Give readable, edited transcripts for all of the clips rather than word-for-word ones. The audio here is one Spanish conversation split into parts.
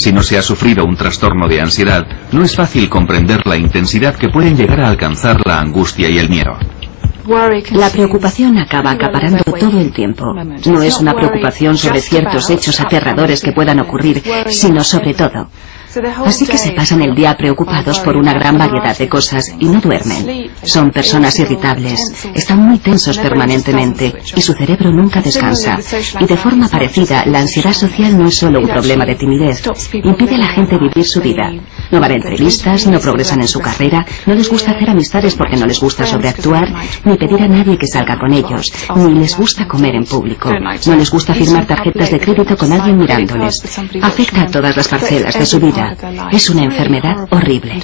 Si no se ha sufrido un trastorno de ansiedad, no es fácil comprender la intensidad que pueden llegar a alcanzar la angustia y el miedo. La preocupación acaba acaparando todo el tiempo. No es una preocupación sobre ciertos hechos aterradores que puedan ocurrir, sino sobre todo. Así que se pasan el día preocupados por una gran variedad de cosas y no duermen. Son personas irritables, están muy tensos permanentemente y su cerebro nunca descansa. Y de forma parecida, la ansiedad social no es solo un problema de timidez, impide a la gente vivir su vida. No van a entrevistas, no progresan en su carrera, no les gusta hacer amistades porque no les gusta sobreactuar, ni pedir a nadie que salga con ellos, ni les gusta comer en público, no les gusta firmar tarjetas de crédito con alguien mirándoles. Afecta a todas las parcelas de su vida. Es una enfermedad horrible.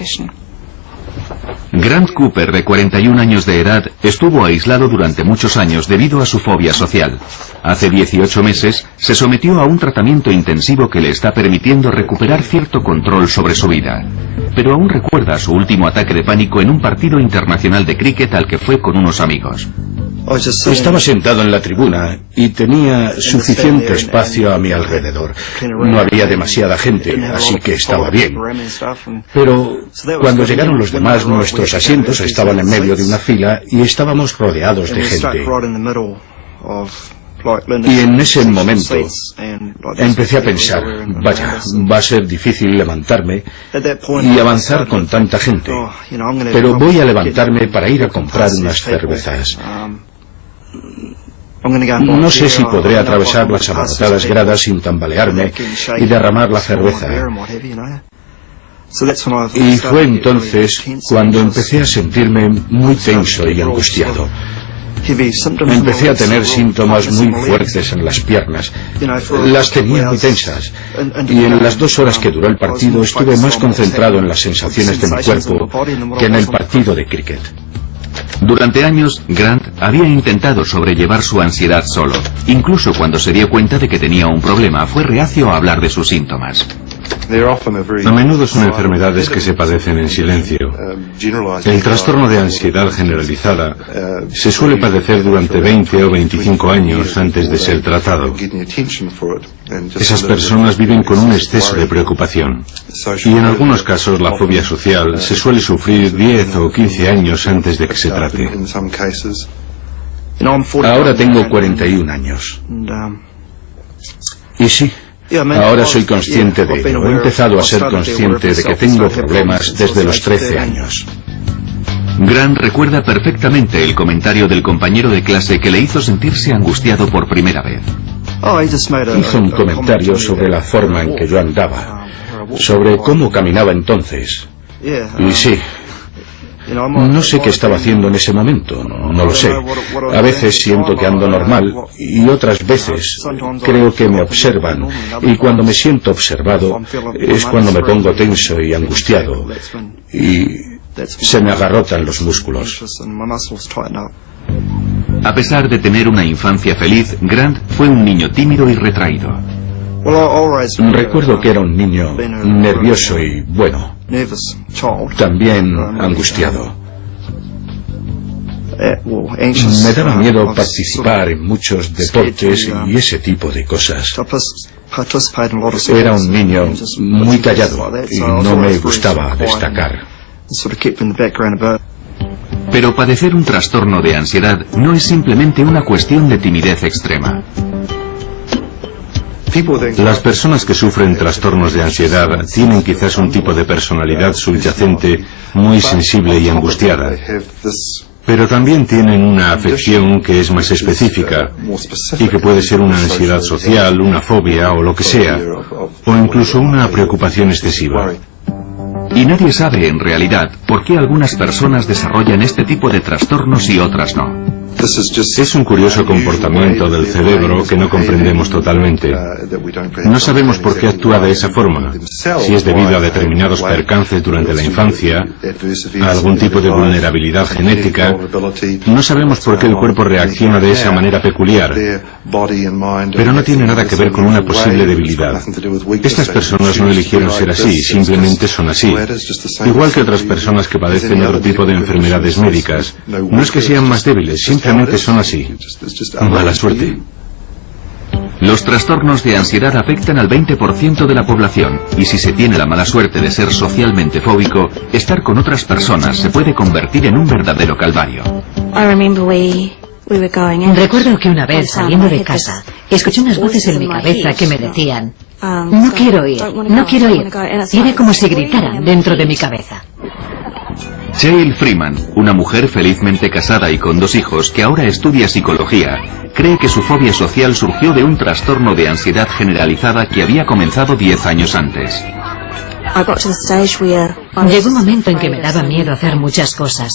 Grant Cooper, de 41 años de edad, estuvo aislado durante muchos años debido a su fobia social. Hace 18 meses se sometió a un tratamiento intensivo que le está permitiendo recuperar cierto control sobre su vida. Pero aún recuerda su último ataque de pánico en un partido internacional de cricket al que fue con unos amigos. Estaba sentado en la tribuna y tenía suficiente espacio a mi alrededor. No había demasiada gente, así que estaba bien. Pero cuando llegaron los demás, nuestros asientos estaban en medio de una fila y estábamos rodeados de gente. Y en ese momento empecé a pensar, vaya, va a ser difícil levantarme y avanzar con tanta gente, pero voy a levantarme para ir a comprar unas cervezas. No sé si podré atravesar las abarrotadas gradas sin tambalearme y derramar la cerveza. Y fue entonces cuando empecé a sentirme muy tenso y angustiado. Empecé a tener síntomas muy fuertes en las piernas. Las tenía muy tensas. Y en las 2 horas que duró el partido estuve más concentrado en las sensaciones de mi cuerpo que en el partido de cricket. Durante años, Grant había intentado sobrellevar su ansiedad solo. Incluso cuando se dio cuenta de que tenía un problema, fue reacio a hablar de sus síntomas. A menudo son enfermedades que se padecen en silencio. El trastorno de ansiedad generalizada se suele padecer durante 20 o 25 años antes de ser tratado. Esas personas viven con un exceso de preocupación. Y en algunos casos la fobia social se suele sufrir 10 o 15 años antes de que se trate. Ahora tengo 41 años. Y sí, ahora soy consciente de ello. He empezado a ser consciente de que tengo problemas desde los 13 años. Grant recuerda perfectamente el comentario del compañero de clase que le hizo sentirse angustiado por primera vez. Hizo un comentario sobre la forma en que yo andaba, sobre cómo caminaba entonces. Y sí, no sé qué estaba haciendo en ese momento, no lo sé. A veces siento que ando normal y otras veces creo que me observan, y cuando me siento observado es cuando me pongo tenso y angustiado y se me agarrotan los músculos. A pesar de tener una infancia feliz, Grant fue un niño tímido y retraído. Recuerdo que era un niño nervioso y, bueno, también angustiado. Me daba miedo participar en muchos deportes y ese tipo de cosas. Era un niño muy callado y no me gustaba destacar. Pero padecer un trastorno de ansiedad no es simplemente una cuestión de timidez extrema. Las personas que sufren trastornos de ansiedad tienen quizás un tipo de personalidad subyacente muy sensible y angustiada, pero también tienen una afección que es más específica y que puede ser una ansiedad social, una fobia o lo que sea, o incluso una preocupación excesiva. Y nadie sabe en realidad por qué algunas personas desarrollan este tipo de trastornos y otras no. Es un curioso comportamiento del cerebro que no comprendemos totalmente. No sabemos por qué actúa de esa forma, si es debido a determinados percances durante la infancia, a algún tipo de vulnerabilidad genética. No sabemos por qué el cuerpo reacciona de esa manera peculiar, pero no tiene nada que ver con una posible debilidad. Estas personas no eligieron ser así, simplemente son así. Igual que otras personas que padecen otro tipo de enfermedades médicas. No es que sean más débiles, simplemente son así. Mala suerte. Los trastornos de ansiedad afectan al 20% de la población, y si se tiene la mala suerte de ser socialmente fóbico, estar con otras personas se puede convertir en un verdadero calvario. Recuerdo que una vez, saliendo de casa, escuché unas voces en mi cabeza que me decían: no quiero ir, no quiero ir. Y era como si gritaran dentro de mi cabeza. Cheryl Freeman, una mujer felizmente casada y con 2 hijos que ahora estudia psicología, cree que su fobia social surgió de un trastorno de ansiedad generalizada que había comenzado 10 años antes. Llegó un momento en que me daba miedo hacer muchas cosas,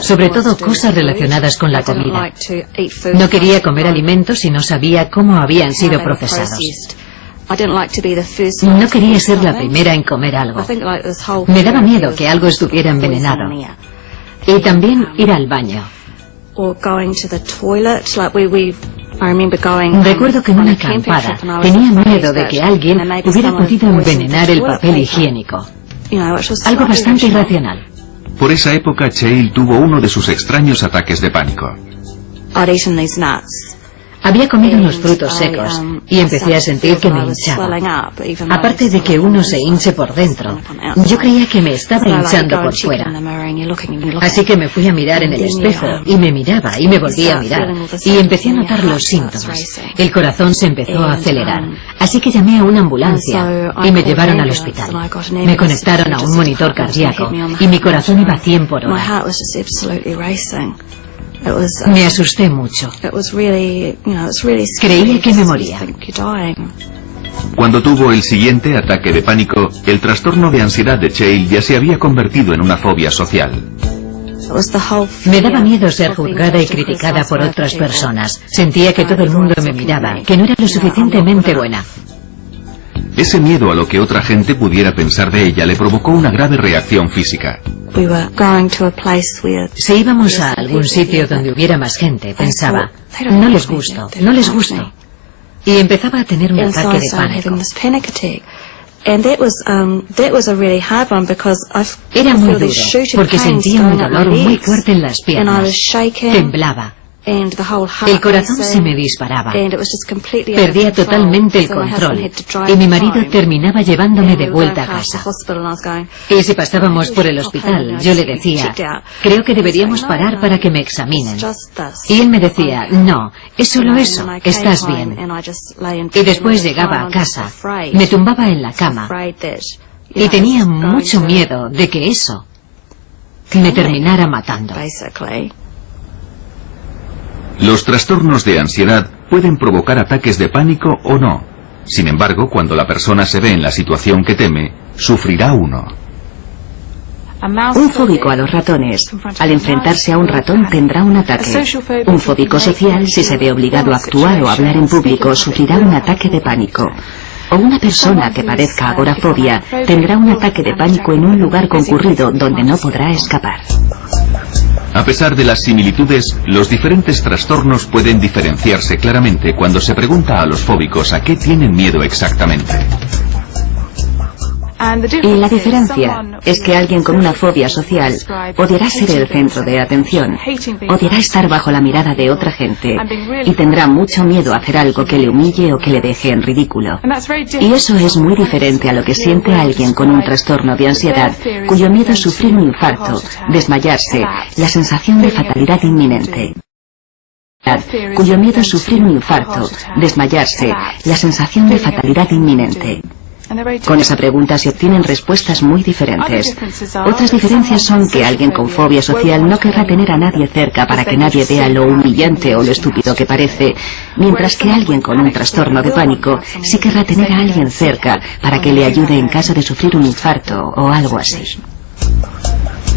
sobre todo cosas relacionadas con la comida. No quería comer alimentos si no sabía cómo habían sido procesados. No quería ser la primera en comer algo. Me daba miedo que algo estuviera envenenado. Y también ir al baño. Recuerdo que en una acampada tenía miedo de que alguien hubiera podido envenenar el papel higiénico. Algo bastante irracional. Por esa época, Cheryl tuvo uno de sus extraños ataques de pánico. Había comido unos frutos secos y empecé a sentir que me hinchaba. Aparte de que uno se hinche por dentro, yo creía que me estaba hinchando por fuera. Así que me fui a mirar en el espejo y me miraba y me volví a mirar y empecé a notar los síntomas. El corazón se empezó a acelerar, así que llamé a una ambulancia y me llevaron al hospital. Me conectaron a un monitor cardíaco y mi corazón iba a 100 por hora. Me asusté mucho. Creía que me moría. Cuando tuvo el siguiente ataque de pánico, el trastorno de ansiedad de Cheryl ya se había convertido en una fobia social. Me daba miedo ser juzgada y criticada por otras personas. Sentía que todo el mundo me miraba, que no era lo suficientemente buena. Ese miedo a lo que otra gente pudiera pensar de ella le provocó una grave reacción física. Si íbamos a algún sitio donde hubiera más gente, pensaba: no les gusto, no les gusto. Y empezaba a tener un ataque de pánico. Era muy duro, porque sentía un dolor muy fuerte en las piernas. Temblaba. El corazón se me disparaba. Perdía totalmente el control y mi marido terminaba llevándome de vuelta a casa. Y si pasábamos por el hospital, yo le decía: creo que deberíamos parar para que me examinen. Y él me decía: no, es solo eso, estás bien. Y después llegaba a casa, me tumbaba en la cama y tenía mucho miedo de que eso me terminara matando. Los trastornos de ansiedad pueden provocar ataques de pánico o no. Sin embargo, cuando la persona se ve en la situación que teme, sufrirá uno. Un fóbico a los ratones, al enfrentarse a un ratón, tendrá un ataque. Un fóbico social, si se ve obligado a actuar o hablar en público, sufrirá un ataque de pánico. O una persona que padezca agorafobia tendrá un ataque de pánico en un lugar concurrido donde no podrá escapar. A pesar de las similitudes, los diferentes trastornos pueden diferenciarse claramente cuando se pregunta a los fóbicos a qué tienen miedo exactamente. Y la diferencia es que alguien con una fobia social odiará ser el centro de atención, odiará estar bajo la mirada de otra gente y tendrá mucho miedo a hacer algo que le humille o que le deje en ridículo. Y eso es muy diferente a lo que siente alguien con un trastorno de ansiedad, cuyo miedo es sufrir un infarto, desmayarse, la sensación de fatalidad inminente. Cuyo miedo es sufrir un infarto, desmayarse, la sensación de fatalidad inminente. Con esa pregunta se obtienen respuestas muy diferentes. Otras diferencias son que alguien con fobia social no querrá tener a nadie cerca para que nadie vea lo humillante o lo estúpido que parece, mientras que alguien con un trastorno de pánico sí querrá tener a alguien cerca para que le ayude en caso de sufrir un infarto o algo así.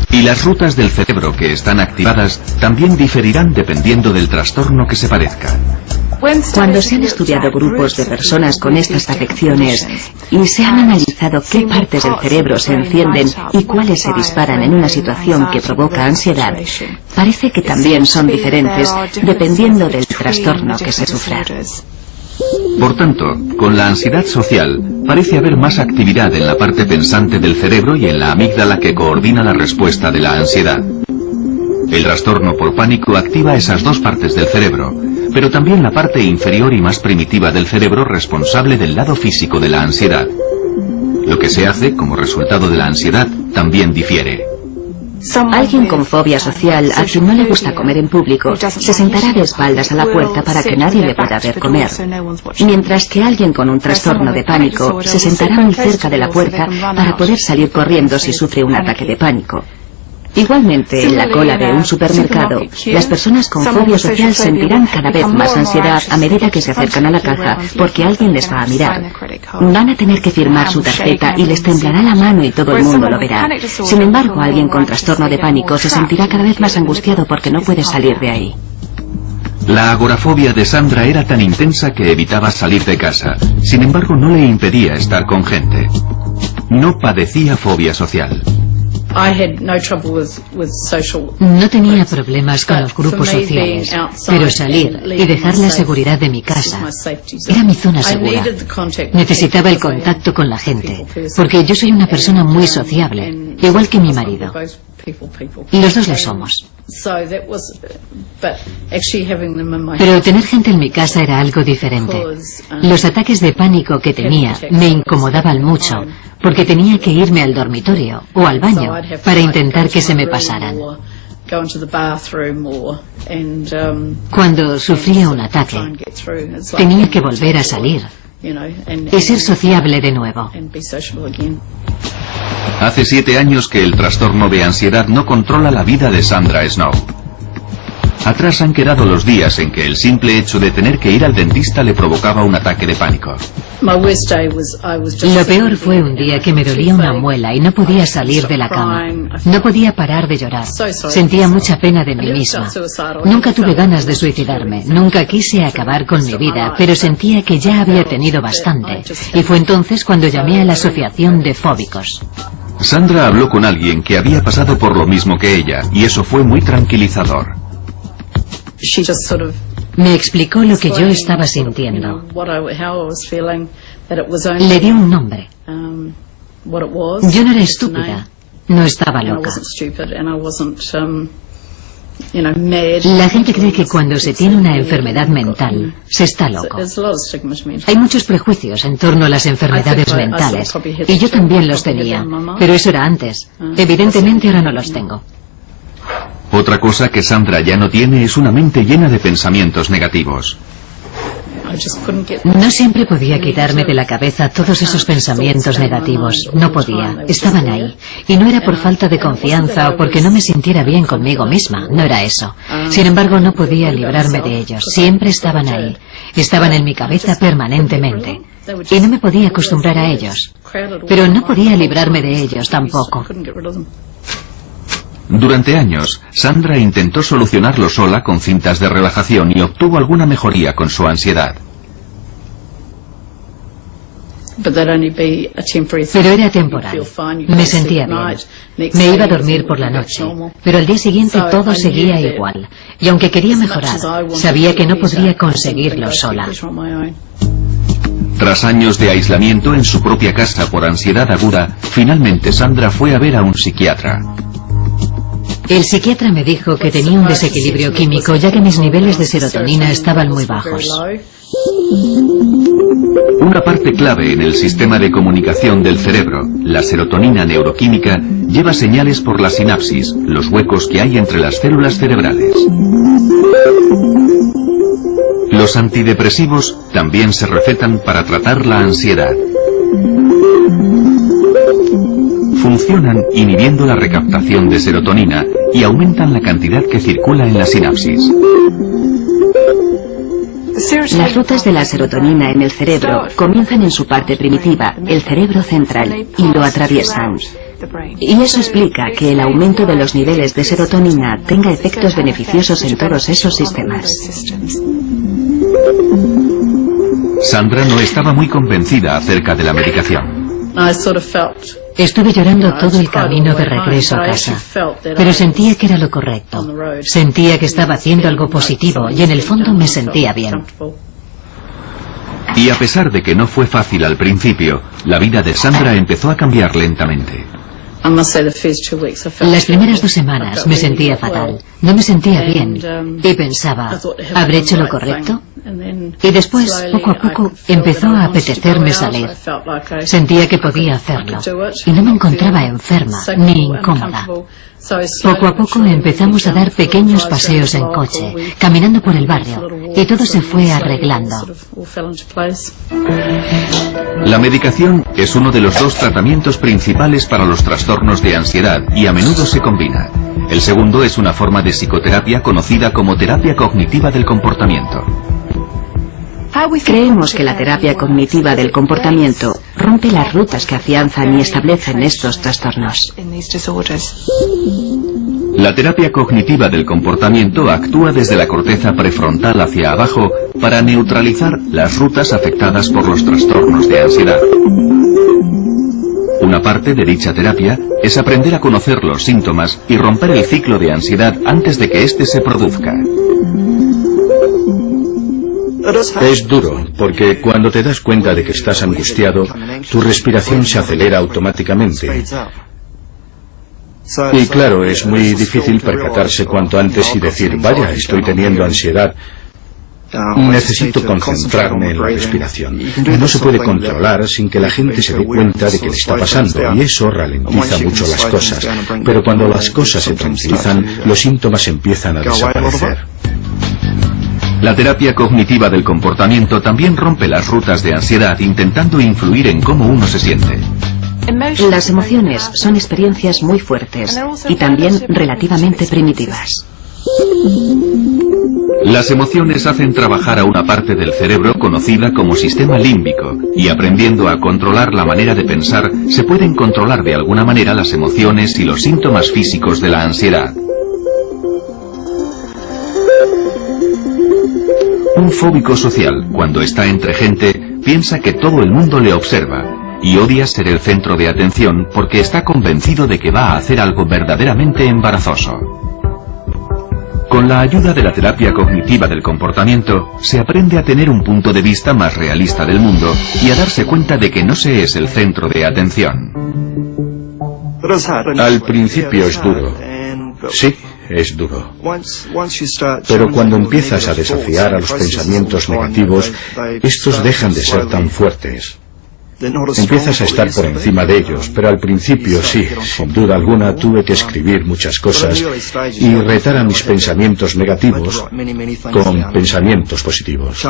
Y las rutas del cerebro que están activadas también diferirán dependiendo del trastorno que se padezca. Cuando se han estudiado grupos de personas con estas afecciones y se han analizado qué partes del cerebro se encienden y cuáles se disparan en una situación que provoca ansiedad, parece que también son diferentes dependiendo del trastorno que se sufra. Por tanto, con la ansiedad social, parece haber más actividad en la parte pensante del cerebro y en la amígdala que coordina la respuesta de la ansiedad. El trastorno por pánico activa esas dos partes del cerebro, pero también la parte inferior y más primitiva del cerebro responsable del lado físico de la ansiedad. Lo que se hace como resultado de la ansiedad también difiere. Alguien con fobia social, a quien no le gusta comer en público, se sentará de espaldas a la puerta para que nadie le pueda ver comer. Mientras que alguien con un trastorno de pánico se sentará muy cerca de la puerta para poder salir corriendo si sufre un ataque de pánico. Igualmente, en la cola de un supermercado, las personas con fobia social sentirán cada vez más ansiedad a medida que se acercan a la caja porque alguien les va a mirar. Van a tener que firmar su tarjeta y les temblará la mano y todo el mundo lo verá. Sin embargo, alguien con trastorno de pánico se sentirá cada vez más angustiado porque no puede salir de ahí. La agorafobia de Sandra era tan intensa que evitaba salir de casa. Sin embargo, no le impedía estar con gente. No padecía fobia social. No tenía problemas con los grupos sociales, pero salir y dejar la seguridad de mi casa era mi zona segura. Necesitaba el contacto con la gente, porque yo soy una persona muy sociable, igual que mi marido. Los dos lo somos. Pero tener gente en mi casa era algo diferente. Los ataques de pánico que tenía me incomodaban mucho, porque tenía que irme al dormitorio o al baño para intentar que se me pasaran. Cuando sufría un ataque, tenía que volver a salir y ser sociable de nuevo. Hace 7 años que el trastorno de ansiedad no controla la vida de Sandra Snow. Atrás han quedado los días en que el simple hecho de tener que ir al dentista le provocaba un ataque de pánico. Lo peor fue un día que me dolía una muela y no podía salir de la cama. No podía parar de llorar. Sentía mucha pena de mí misma. Nunca tuve ganas de suicidarme. Nunca quise acabar con mi vida, pero sentía que ya había tenido bastante. Y fue entonces cuando llamé a la Asociación de Fóbicos. Sandra habló con alguien que había pasado por lo mismo que ella, y eso fue muy tranquilizador. Me explicó lo que yo estaba sintiendo. Le di un nombre. Yo no era estúpida, no estaba loca. La gente cree que cuando se tiene una enfermedad mental, se está loco. Hay muchos prejuicios en torno a las enfermedades mentales, y yo también los tenía, pero eso era antes. Evidentemente ahora no los tengo. Otra cosa que Sandra ya no tiene es una mente llena de pensamientos negativos. No siempre podía quitarme de la cabeza todos esos pensamientos negativos. No podía. Estaban ahí. Y no era por falta de confianza o porque no me sintiera bien conmigo misma. No era eso. Sin embargo, no podía librarme de ellos. Siempre estaban ahí. Estaban en mi cabeza permanentemente. Y no me podía acostumbrar a ellos. Pero no podía librarme de ellos tampoco. Durante años, Sandra intentó solucionarlo sola con cintas de relajación y obtuvo alguna mejoría con su ansiedad. Pero era temporal. Me sentía bien. Me iba a dormir por la noche, pero al día siguiente todo seguía igual. Y aunque quería mejorar, sabía que no podría conseguirlo sola. Tras años de aislamiento en su propia casa por ansiedad aguda, finalmente Sandra fue a ver a un psiquiatra. El psiquiatra me dijo que tenía un desequilibrio químico, ya que mis niveles de serotonina estaban muy bajos. Una parte clave en el sistema de comunicación del cerebro, la serotonina neuroquímica, lleva señales por la sinapsis, los huecos que hay entre las células cerebrales. Los antidepresivos también se recetan para tratar la ansiedad. Funcionan inhibiendo la recaptación de serotonina y aumentan la cantidad que circula en la sinapsis. Las rutas de la serotonina en el cerebro comienzan en su parte primitiva, el cerebro central, y lo atraviesan. Y eso explica que el aumento de los niveles de serotonina tenga efectos beneficiosos en todos esos sistemas. Sandra no estaba muy convencida acerca de la medicación. Estuve llorando todo el camino de regreso a casa, pero sentía que era lo correcto. Sentía que estaba haciendo algo positivo y en el fondo me sentía bien. Y a pesar de que no fue fácil al principio, la vida de Sandra empezó a cambiar lentamente. Las primeras 2 semanas me sentía fatal, no me sentía bien y pensaba, ¿habré hecho lo correcto? Y después, poco a poco, empezó a apetecerme salir. Sentía que podía hacerlo y no me encontraba enferma ni incómoda. Poco a poco empezamos a dar pequeños paseos en coche, caminando por el barrio, y todo se fue arreglando. La medicación es uno de los 2 tratamientos principales para los trastornos de ansiedad y a menudo se combina. El segundo es una forma de psicoterapia conocida como terapia cognitiva del comportamiento. Creemos que la terapia cognitiva del comportamiento rompe las rutas que afianzan y establecen estos trastornos. La terapia cognitiva del comportamiento actúa desde la corteza prefrontal hacia abajo para neutralizar las rutas afectadas por los trastornos de ansiedad. Una parte de dicha terapia es aprender a conocer los síntomas y romper el ciclo de ansiedad antes de que éste se produzca. Es duro, porque cuando te das cuenta de que estás angustiado, tu respiración se acelera automáticamente. Y claro, es muy difícil percatarse cuanto antes y decir, vaya, estoy teniendo ansiedad. Necesito concentrarme en la respiración. No se puede controlar sin que la gente se dé cuenta de que le está pasando, y eso ralentiza mucho las cosas. Pero cuando las cosas se tranquilizan, los síntomas empiezan a desaparecer. La terapia cognitiva del comportamiento también rompe las rutas de ansiedad intentando influir en cómo uno se siente. Las emociones son experiencias muy fuertes y también relativamente primitivas. Las emociones hacen trabajar a una parte del cerebro conocida como sistema límbico, y aprendiendo a controlar la manera de pensar, se pueden controlar de alguna manera las emociones y los síntomas físicos de la ansiedad. Un fóbico social, cuando está entre gente, piensa que todo el mundo le observa y odia ser el centro de atención porque está convencido de que va a hacer algo verdaderamente embarazoso. Con la ayuda de la terapia cognitiva del comportamiento, se aprende a tener un punto de vista más realista del mundo y a darse cuenta de que no se es el centro de atención. Al principio es duro. Sí, es duro. Pero cuando empiezas a desafiar a los pensamientos negativos, estos dejan de ser tan fuertes. Empiezas a estar por encima de ellos, pero al principio sí, sin duda alguna tuve que escribir muchas cosas y retar a mis pensamientos negativos con pensamientos positivos.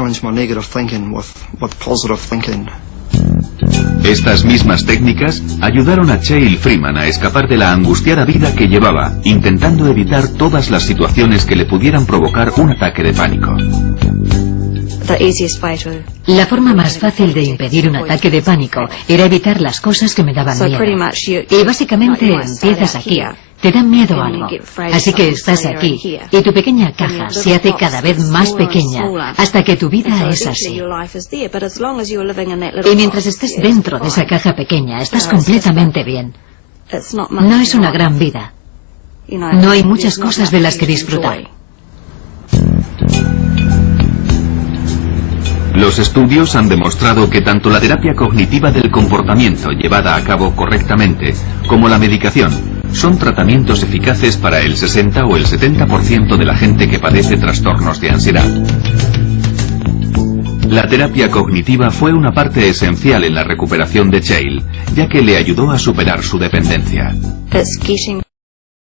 Estas mismas técnicas ayudaron a Cheryl Freeman a escapar de la angustiada vida que llevaba, intentando evitar todas las situaciones que le pudieran provocar un ataque de pánico. La forma más fácil de impedir un ataque de pánico era evitar las cosas que me daban miedo. Y básicamente empiezas aquí. Te da miedo algo. Así que estás aquí. Y tu pequeña caja se hace cada vez más pequeña hasta que tu vida es así. Y mientras estés dentro de esa caja pequeña, estás completamente bien. No es una gran vida. No hay muchas cosas de las que disfrutar. Los estudios han demostrado que tanto la terapia cognitiva del comportamiento llevada a cabo correctamente como la medicación son tratamientos eficaces para el 60 o el 70% de la gente que padece trastornos de ansiedad. La terapia cognitiva fue una parte esencial en la recuperación de Cheryl, ya que le ayudó a superar su dependencia.